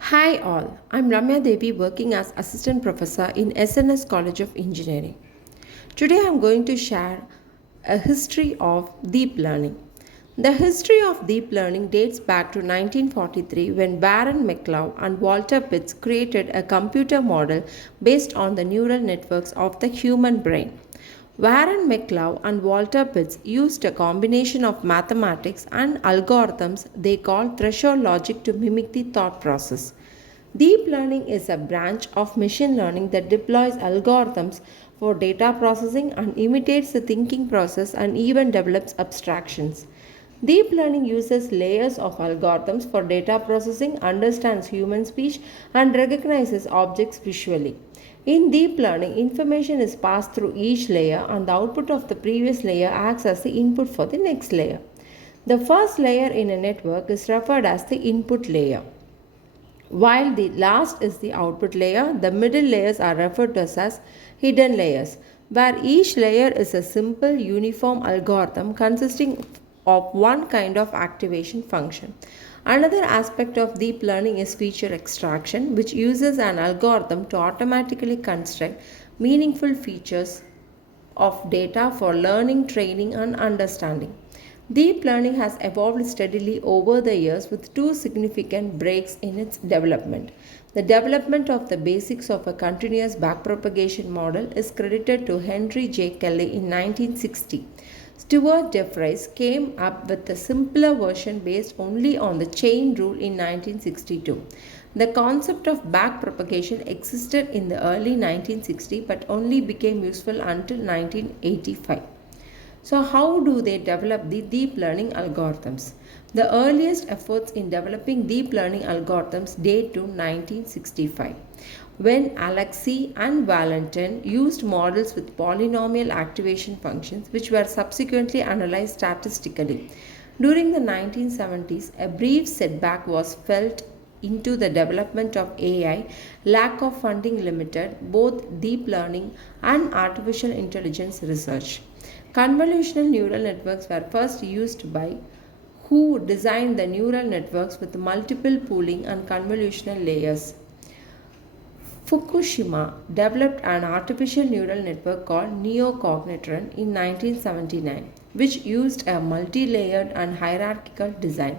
Hi all, I'm Ramya Devi working as Assistant Professor in SNS College of Engineering. Today I'm going to share a history of deep learning. The history of deep learning dates back to 1943 when Baron McLeod and Walter Pitts created a computer model based on the neural networks of the human brain. Warren McLeod and Walter Pitts used a combination of mathematics and algorithms they call threshold logic to mimic the thought process. Deep learning is a branch of machine learning that deploys algorithms for data processing and imitates the thinking process and even develops abstractions. Deep learning uses layers of algorithms for data processing, understands human speech, and recognizes objects visually. In deep learning, information is passed through each layer, and the output of the previous layer acts as the input for the next layer. The first layer in a network is referred as the input layer. While the last is the output layer, the middle layers are referred to as hidden layers, where each layer is a simple uniform algorithm consisting of one kind of activation function. Another aspect of deep learning is feature extraction, which uses an algorithm to automatically construct meaningful features of data for learning, training, and understanding. Deep learning has evolved steadily over the years with two significant breaks in its development. The development of the basics of a continuous backpropagation model is credited to Henry J. Kelly in 1960. Stuart DeFries came up with a simpler version based only on the chain rule in 1962. The concept of backpropagation existed in the early 1960s but only became useful until 1985. So, how do they develop the deep learning algorithms? The earliest efforts in developing deep learning algorithms date to 1965, when Alexey and Valentin used models with polynomial activation functions which were subsequently analyzed statistically. During the 1970s, a brief setback was felt into the development of AI, lack of funding limited both deep learning and artificial intelligence research. Convolutional neural networks were first used by who designed the neural networks with multiple pooling and convolutional layers. Fukushima developed an artificial neural network called neocognitron in 1979, which used a multi-layered and hierarchical design.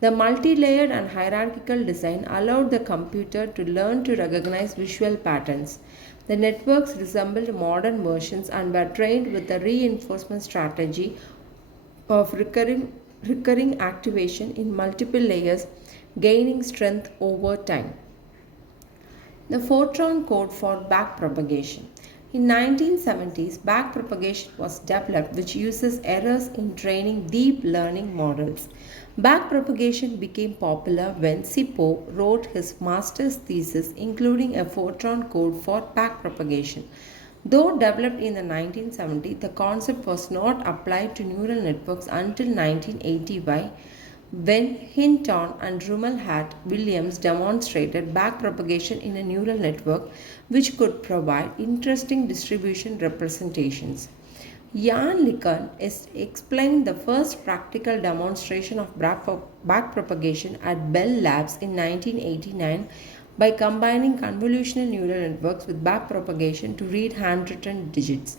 The multi-layered and hierarchical design allowed the computer to learn to recognize visual patterns. The networks resembled modern versions and were trained with the reinforcement strategy of recurring activation in multiple layers, gaining strength over time. The Fortran code for backpropagation. In 1970s, backpropagation was developed which uses errors in training deep learning models. Backpropagation became popular when Sippo wrote his master's thesis including a Fortran code for backpropagation. Though developed in the 1970s, the concept was not applied to neural networks until 1980 when Hinton and Rumelhat Williams demonstrated backpropagation in a neural network which could provide interesting distribution representations. Jan LeCun explained the first practical demonstration of backpropagation at Bell Labs in 1989 by combining convolutional neural networks with backpropagation to read handwritten digits.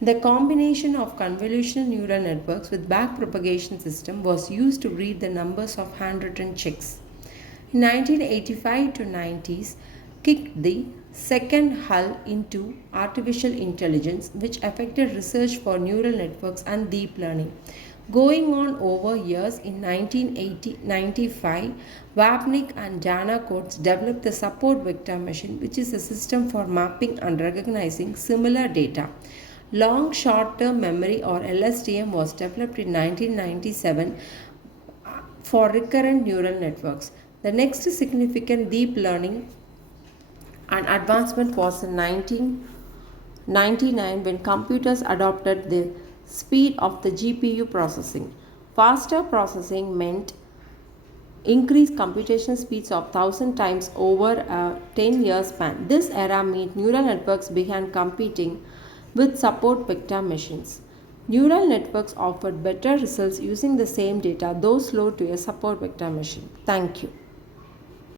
The combination of convolutional neural networks with backpropagation system was used to read the numbers of handwritten checks. In 1985 to 90s, kicked the second hull into artificial intelligence, which affected research for neural networks and deep learning. Going on over years, in 1995, Wapnick and Dana Coates developed the support vector machine, which is a system for mapping and recognizing similar data. Long short term memory or LSTM was developed in 1997 for recurrent neural networks. The next significant deep learning and advancement was in 1999 when computers adopted the speed of the GPU processing. Faster processing meant increased computational speeds of 1000 times over a 10-year span. This era meant neural networks began competing with support vector machines. Neural networks offered better results using the same data, though slow to a support vector machine. Thank you.